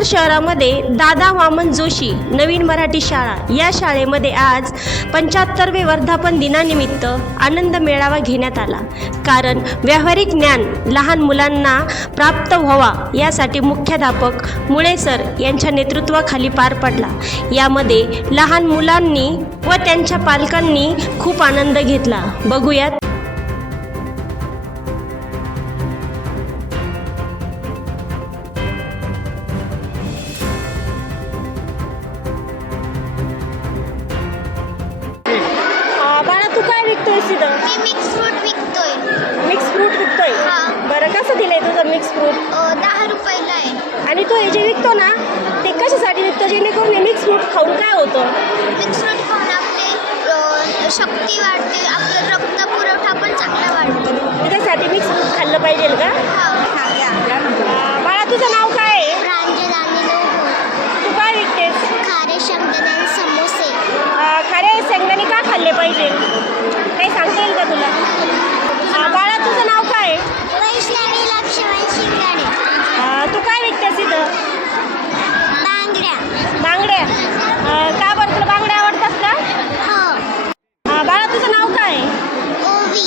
सिल्लोड शहरामध्ये दादा वामन जोशी नवीन मराठी शाळा या शाळेमध्ये आज 75वे वर्धापन दिनानिमित्त आनंद मेळावा घेण्यात आला। कारण व्यावहारिक ज्ञान लहान मुलांना प्राप्त व्हावा यासाठी मुख्याध्यापक मुळे सर यांच्या नेतृत्वाखाली पार पडला। यामध्ये लहान मुलांनी व त्यांच्या पालकांनी खूप आनंद घेतला। बघूयात। बाळा, तू काय विकतोय सिद्धं? मी मिक्स फ्रूट विकतोय. मिक्स फ्रूट विकतोय? हां. बरं, कसं दिलंय तुझं मिक्स फ्रूट? 10 रुपयाला आहे. आणि तो हे जे विकतो ना ते कशासाठी विकतो? जेणेकरून हे मिक्स फ्रूट खाऊन काय होतं? मिक्स फ्रूट खाऊन आपली शक्ती वाढते, आपलं रक्त पुरवठा पण चांगला वाढतो. त्याच्यासाठी मिक्स फ्रूट खाल्लं पाहिजे का? बाळा, तुझं नाव काय आहे? प्रांजलानी लोहो. तू काय विकतेस? खारे शेंगदाणे समोसे. खारे शेंगदाणे का खाल्ले पाहिजे? काही सांगता येईल का तुला? बाळा, तुझं नाव काय आहे? वैष्णवी लक्ष्मण शिंगाडे. तू काय विकतेस इथं? बांगड्या. बांगड्या? का बरं, तुला बांगड्या आवडतात का? हो. बाळा, तुझं नाव काय आहे? ओवी.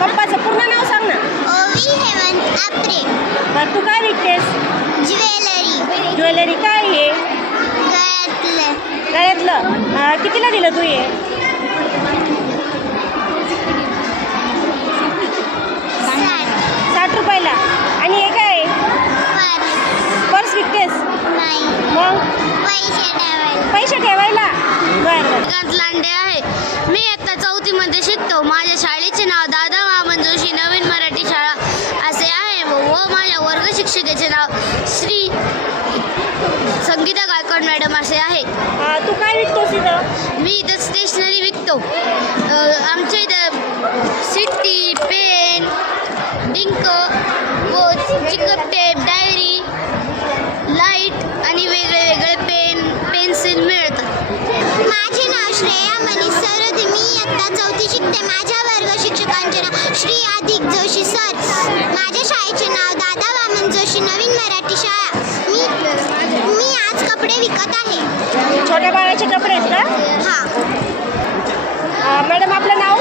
पप्पाचं पूर्ण नाव सांग ना. ओवी हेमंत आपरे. तू काय विकतेस? ज्वेलरी. ज्वेलरी काय आहे? गळ्यातलं. गळ्यातलं? कितीला दिलं तू हे? 60 रुपयाला. आणि हे काय आहे? पर्स विकतेस? नाही. मग पैसे ठेवायला. पैसे ठेवायला? बरं. श्रीकांत लांडे आहे. मी इयत्ता 4थीमध्ये शिकतो. माझ्या शाळेचे नाव दादा वामन जोशी नवीन मराठी शाळा असे आहे व माझ्या वर्ग शिक्षिकेचे नाव श्री संगीता गायकवाड मॅडम असे आहे. तू काय विकतोस इथं? मी इथं स्टेशनरी विकतो. आमच्या इथं सिट्टी, पेन, डिंक, वोच, चिकअप टेप, डायरी, लाईट आणि वेगळे वेगळे पेन्सिल मिळतात. माझे नाव श्रेया मनीष सरदे. मी इयत्ता 4थी शिकते. माझ्या वर्ग शिक्षकांचे नाव श्री अधिक जोशी सर. माझ्या शाळेचे नाव दादा वामन जोशी नवीन मराठी शाळा. मी आज कपडे विकत आहे. छोट्या बाळाचे कपडे आहेत का? हां. मॅडम, आपलं नाव?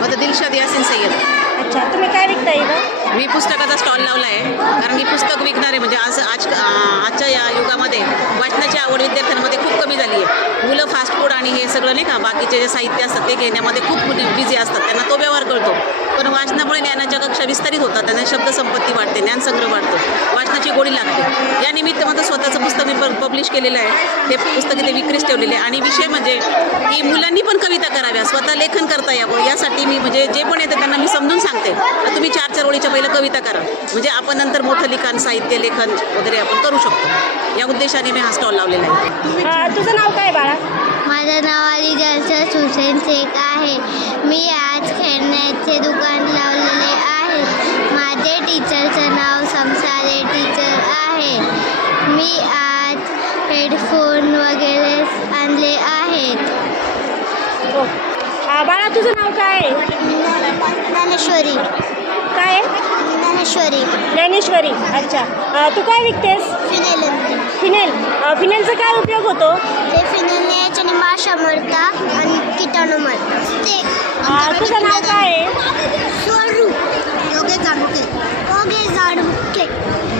माझं दिलशाद यासिन सय्यद. अच्छा, तुम्ही काय विकता इथं? मी पुस्तकाचा स्टॉल लावला आहे. कारण की पुस्तक विकणारे म्हणजे आजच्या या युगामध्ये वाचनाची आवड विद्यार्थ्यांमध्ये खूप कमी झाली आहे. मुलं फास्ट फूड आणि हे सगळं नाही का बाकीचे जे साहित्य असतात ते घेण्यामध्ये खूप बिझी असतात. त्यांना तो व्यवहार कळतो. पण वाचनामुळे ज्ञानाच्या कक्षा विस्तारित होतात. त्यांना शब्दसंपत्ती वाढते, ज्ञानसंग्रह वाढतो, वाचनाची गोडी लागते. या निमित्त माझं स्वतःचं पुस्तक मी पब्लिश केलेलं आहे. ते पुस्तक इथे विक्रीस ठेवलेले आहे. आणि विषय म्हणजे की मुलांनी पण कविता कराव्या, स्वतः लेखन करता यावं यासाठी मी म्हणजे जे पण येतं त्यांना मी समजून सांगते. तुम्ही 4 ओळीच्या पहिलं कविता करा, म्हणजे आपण नंतर मोठं लिखाण, साहित्य लेखन वगैरे आपण करू शकतो. या उद्देशाने मी हा स्टॉल लावलेला आहे. तुझं नाव काय बाळा? माझं नाव अली जलसा हुसेन शेख आहे. मी आज खेळण्याचे दुकान लावलेले आहे. माझे टीचरचं नाव समसारे टीचर आहे. मी आज हेडफोन वगैरे आणले आहेत. बाळा, तुझं नाव काय आहे? ज्ञानेश्वरी. काय आहे? ज्ञानेश्वरी. ज्ञानेश्वरी. अच्छा, तू काय विकतेस? फिनेल. फिनेल. फिनेलचा काय उपयोग होतो? ते फिनेलने याच्याने माशा मरतात आणि किटाणू मरतात. ते तुझं नाव काय आहे? स्वरू. ओगे जाडुके.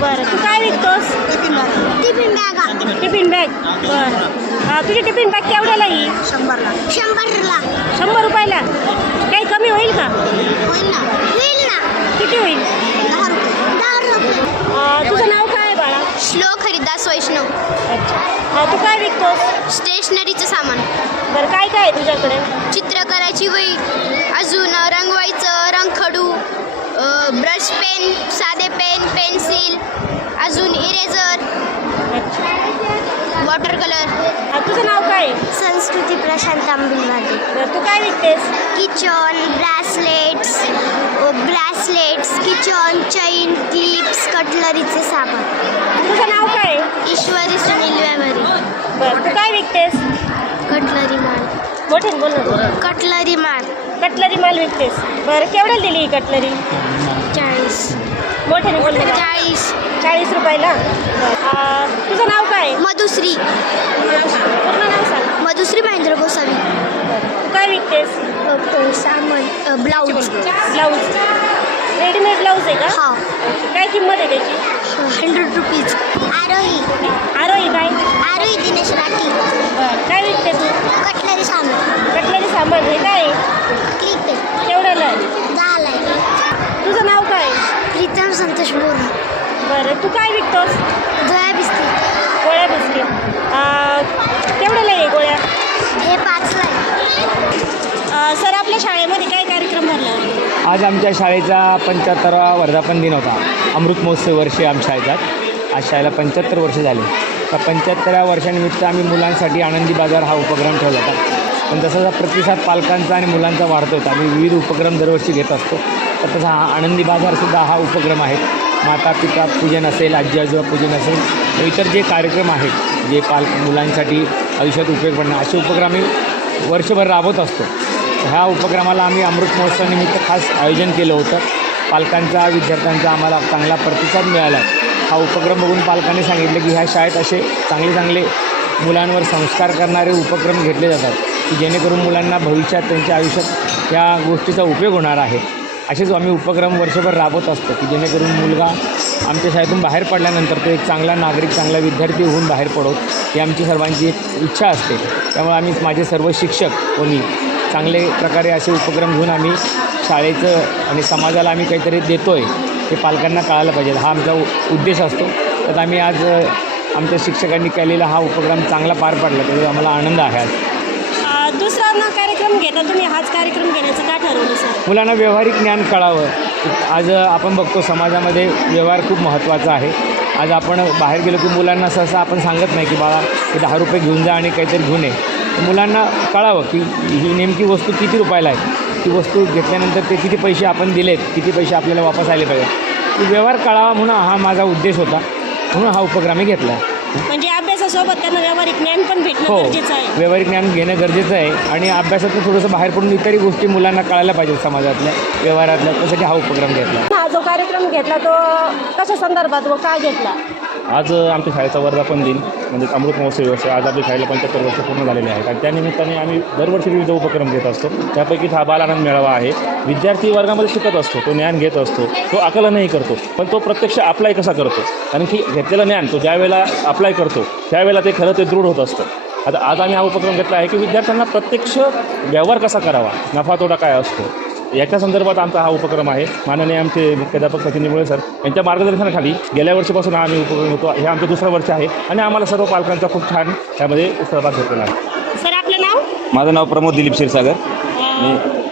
बरं, तू काय विकतोस? टिफिन बॅगा. Tiffin bag. बरं, तुझी टिफिन बॅग केवढ्याला येईल? 100ला. 100 रुपयाला. काही कमी होईल का? होईल ना. किती होईल? 10 रुपये. तुझं नाव काय आहे बाळा? श्लोक हरिदास वैष्णव. अच्छा, तू काय विकतोस? स्टेशनरीचं सामान. बरं, काय काय आहे तुझ्याकडे? चित्र करायची वही, अजून रंगवायचं रंगखडू, ब्रश पेन, साधे पेन, पेन्सिल, अजून इरेझर, वॉटर कलर. तुझं नाव काय आहे? संस्कृती प्रशांत आंबिलवाडी. बरं, तू काय विकतेस? किचन, ब्रॅसलेट्स, किचन, चैन, क्लिप्स, कटलरीचे सामान. तुझं नाव काय आहे? ईश्वरी सुनील व्यवहारी. बरं, तू काय विकतेस? कटलरी माल. मोठे बोल ना. कटलरी माल. कटलरी माल विकतेस. बरं, केवढ्याला दिली ही कटलरी? 40. मोठ्याने बोल ना. 40. 40 रुपयाला. आहे? मधुश्री पूर्ण नाव सांग. मधुश्री महेंद्र गोसावी. तू काय विकतेस? सामान ब्लाऊज. ब्लाऊज. रेडीमेड ब्लाऊज आहे का? हा. काय किंमत आहे त्याची? 100 रुपीज. आरोही आरोही काय? आरोही दिनेश राठी. काय विकते तू? कटलरी सामान. कटलेली सामान हे काय आहे? क्लिप आहे. केवढ्याला आहे? 10 आहे. तुझं नाव काय? प्रीतम संतोष बोरा. बरं, तू काय विकतोस? जोया बिस्किट. गोळ्या बिस्किट. केवढ्याला आहे गोळ्या? हे 5 आहे. सर, आपल्या शाळेमध्ये काय कार्यक्रम भरला? आज आमच्या शाळेचा 75वा वर्धापन दिन होता. अमृत महोत्सव वर्षी आमच्या शाळेचा. आज शाळेला 75 वर्ष झाले. त्या 75व्या वर्षानिमित्त आम्ही मुलांसाठी आनंदी बाजार हा उपक्रम ठेवला होता. पण जसा प्रतिसाद पालकांचा आणि मुलांचा वाढतो होता, आम्ही विविध उपक्रम दरवर्षी घेत असतो. तर तसा हा आनंदी बाजारसुद्धा हा उपक्रम आहे. माता पिता पूजन असेल, आजी आजोबा पूजन असेल, इतर जे कार्यक्रम आहेत जे मुलांसाठी आयुष्यात उपयोग पडणार असे उपक्रम आम्ही वर्षभर राबवत असतो. ह्या उपक्रमाला आम्ही अमृत महोत्सवानिमित्त खास आयोजन केलं होतं. पालकांचा, विद्यार्थ्यांचा आम्हाला चांगला प्रतिसाद मिळाला. हा उपक्रम बघून पालकांनी सांगितलं की ह्या शाळेत असे चांगले चांगले मुलांवर संस्कार करणारे उपक्रम घेतले जातात की जेणेकरून मुलांना भविष्यात त्यांच्या आयुष्यात या गोष्टीचा उपयोग होणार आहे. असेच आम्ही उपक्रम वर्षभर राबवत असतो की जेणेकरून मुलगा आमच्या शाळेतून बाहेर पडल्यानंतर तो एक चांगला नागरिक, चांगला विद्यार्थी होऊन बाहेर पडो ही आमची सर्वांची एक इच्छा असते. त्यामुळे आम्ही माझे सर्व शिक्षक कोणी चांगले प्रकारे असे उपक्रम घेऊन आम्ही शाळेचं आणि समाजाला आम्ही काहीतरी देतो आहे हे पालकांना कळायला पाहिजे, हा आमचा उद्देश असतो. तर आम्ही आज आमच्या शिक्षकांनी केलेला हा उपक्रम चांगला पार पाडला, त्याचा आम्हाला आनंद आहे. आज दुसरा कार्यक्रम घेता तुम्ही, हाच कार्यक्रम घेण्याचं का ठरवलं सर? मुलांना व्यावहारिक ज्ञान कळावं. आज आपण बघतो समाजामध्ये व्यवहार खूप महत्त्वाचा आहे. आज आपण बाहेर गेलो की मुलांना सहसा आपण सांगत नाही की बाळा हे 10 रुपये घेऊन जा आणि काहीतरी घेऊन ये. मुलांना कळावं की ही नेमकी वस्तू किती रुपयाला आहे, ती वस्तू घेतल्यानंतर ते किती पैसे आपण दिलेत, किती पैसे आपल्याला वापस आले पाहिजे. ती व्यवहार कळावा म्हणून हा माझा उद्देश होता, म्हणून हा उपक्रम मी घेतला. म्हणजे अभ्यासासोबत त्यांना व्यावहारिक ज्ञान पण भेटणं हो, गरजेचं आहे. व्यावहारिक ज्ञान घेणं गरजेचं आहे आणि अभ्यासातून थोडंसं बाहेर पडून इतरही गोष्टी मुलांना कळायला पाहिजे समाजातल्या, व्यवहारातल्या. त्यासाठी हा उपक्रम घेतला. हा जो कार्यक्रम घेतला तो कशा संदर्भात व काय घेतला? आज आमच्या शाळेचा वर्धापन दिन म्हणजे अमृत महोत्सव वर्ष. आज आपल्या शाळेला 75 वर्ष पूर्ण झालेले आहेत आणि त्यानिमित्ताने आम्ही दरवर्षी विविध उपक्रम घेत असतो. त्यापैकी हा बालानंद मेळावा आहे. विद्यार्थी वर्गामध्ये शिकत असतो, तो ज्ञान घेत असतो, तो आकलनही करतो, पण तो प्रत्यक्ष अप्लाय कसा करतो, कारण की घेतलेलं ज्ञान तो ज्यावेळेला अप्लाय करतो त्यावेळेला ते खरं ते दृढ होत असतं. आता आज आम्ही हा उपक्रम घेतला आहे की विद्यार्थ्यांना प्रत्यक्ष व्यवहार कसा करावा, नफा तोटा काय असतो, याच्या संदर्भात आमचा हा उपक्रम आहे. माननीय आमचे मुख्याध्यापक सचिन निंबळे सर यांच्या मार्गदर्शनाखाली गेल्या वर्षीपासून हा आम्ही उपक्रम होतो. हे आमचं दुसरं वर्ष आहे आणि आम्हाला सर्व पालकांचा खूप छान त्यामध्ये सहभाग घेतलेला आहे. सर, आपलं नाव? माझं नाव प्रमोद दिलीप क्षीरसागर.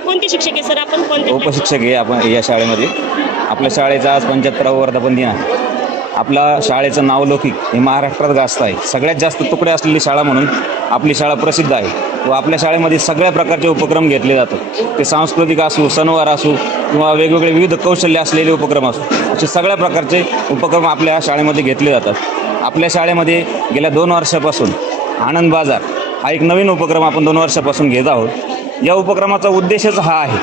कोणते शिक्षक आहे सर? आपण कोणते उपशिक्षक आहे आपण या शाळेमध्ये. आपल्या शाळेचा आज 75वा वर्धापन दिन आहे. आपला शाळेचं नाव लौकिक हे महाराष्ट्रात गाजत आहे. सगळ्यात जास्त तुकडे असलेली शाळा म्हणून आपली शाळा प्रसिद्ध आहे व आपल्या शाळेमध्ये सगळ्या प्रकारचे उपक्रम घेतले जातात. ते सांस्कृतिक असू, सणवार असू किंवा वेगवेगळे विविध कौशल्य असलेले उपक्रम असू, असे सगळ्या प्रकारचे उपक्रम आपल्या शाळेमध्ये घेतले जातात. आपल्या शाळेमध्ये गेल्या 2 वर्षापासून आनंद बाजार हा एक नवीन उपक्रम आपण 2 वर्षापासून घेत आहोत. या उपक्रमाचा उद्देशच हा आहे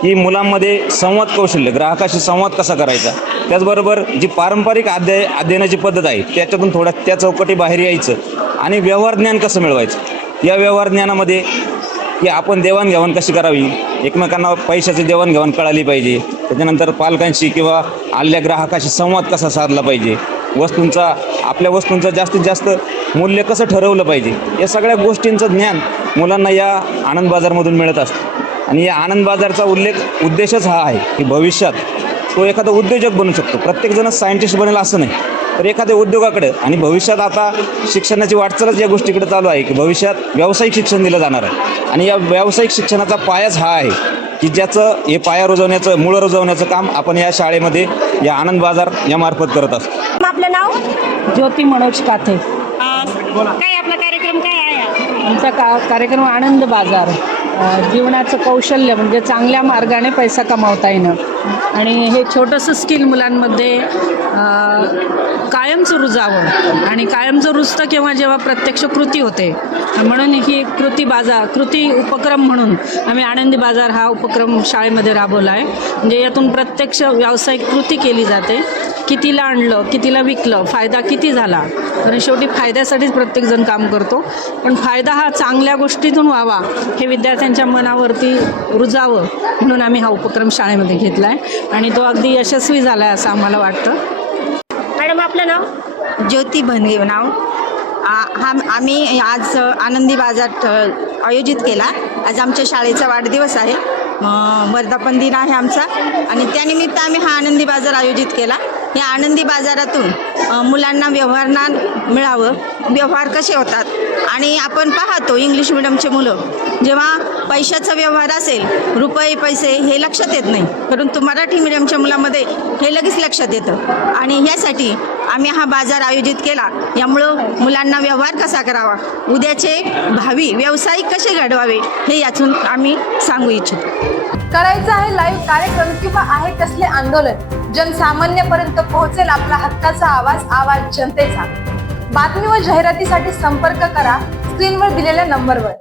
की मुलांमध्ये संवाद कौशल्य, ग्राहकाशी संवाद कसा करायचा, त्याचबरोबर जी पारंपरिक अध्ययनाची पद्धत आहे त्याच्यातून थोड्या त्या चौकटी बाहेर यायचं आणि व्यवहार ज्ञान कसं मिळवायचं. या व्यवहार ज्ञानामध्ये की आपण देवाणघेवाण कशी करावी, एकमेकांना पैशाची देवाणघेवाण कळाली पाहिजे, त्याच्यानंतर पालकांशी किंवा आलेल्या ग्राहकाशी संवाद कसा साधला पाहिजे, आपल्या वस्तूंचं जास्तीत जास्त मूल्य कसं ठरवलं पाहिजे, या सगळ्या गोष्टींचं ज्ञान मुलांना या आनंद बाजारमधून मिळत असतं. आणि या आनंद बाजारचा उद्देशच हा आहे की भविष्यात तो एखादा उद्योजक बनू शकतो. प्रत्येकजणच सायंटिस्ट बनेल असं नाही, तर एखाद्या उद्योगाकडे आणि भविष्यात आता शिक्षणाची वाटचालच या गोष्टीकडे चालू आहे की भविष्यात व्यावसायिक शिक्षण दिलं जाणार आहे. आणि या व्यावसायिक शिक्षणाचा पायाच हा आहे की ज्याचं हे पाया रुजवण्याचं, मुळं रुजवण्याचं काम आपण या शाळेमध्ये या आनंद बाजार यामार्फत करत असतो. आपलं नाव? ज्योती मनोज काथे. काय आपला कार्यक्रम काय आहे? आमचा कार्यक्रम आनंद बाजार. जीवनाचं कौशल्य म्हणजे चांगल्या मार्गाने पैसा कमावता येणं आणि हे छोटंसं स्किल मुलांमध्ये कायमचं रुजावं आणि कायमचं रुजतं केव्हा जेव्हा प्रत्यक्ष कृती होते. म्हणून ही कृती उपक्रम म्हणून आम्ही आनंदी बाजार हा उपक्रम शाळेमध्ये राबवला आहे. म्हणजे यातून प्रत्यक्ष व्यावसायिक कृती केली जाते. कितीला आणलं, कितीला विकलं, फायदा किती झाला. कारण शेवटी फायद्यासाठीच प्रत्येकजण काम करतो, पण फायदा हा चांगल्या गोष्टीतून व्हावा हे विद्यार्थ्यांच्या मनावरती रुजावं म्हणून आम्ही हा उपक्रम शाळेमध्ये घेतला आहे आणि तो अगदी यशस्वी झाला आहे असं आम्हाला वाटतं. मॅडम आपलं नाव? ज्योती भनगे नाव. आम्ही आज आनंदी बाजार आयोजित केला. आज आमच्या शाळेचा वाढदिवस आहे, वर्धापन दिन आहे आमचा आणि त्यानिमित्त आम्ही हा आनंदी बाजार आयोजित केला. या आनंदी बाजारातून मुलांना व्यवहारज्ञान मिळावं, व्यवहार कसे होतात. आणि आपण पाहतो इंग्लिश मिडियमचे मुलं जेव्हा पैशाचा व्यवहार असेल, रुपये पैसे हे लक्षात येत नाही, परंतु मराठी मिडियमच्या मुलामध्ये हे लगेच लक्षात येतं. आणि ह्यासाठी आम्ही हा बाजार आयोजित केला. यामुळं मुलांना व्यवहार कसा करावा, उद्याचे भावी व्यावसायिक कसे घडवावे हे यातून आम्ही सांगू इच्छितो. करायचं आहे लाईव्ह कार्यक्रम किंवा आहे कसले आंदोलन, जनसामान्यपर्यंत पोहोचेल आपला हक्काचा आवाज जनतेचा. बातमी व जाहिरातीसाठी संपर्क करा स्क्रीनवर दिलेल्या नंबरवर.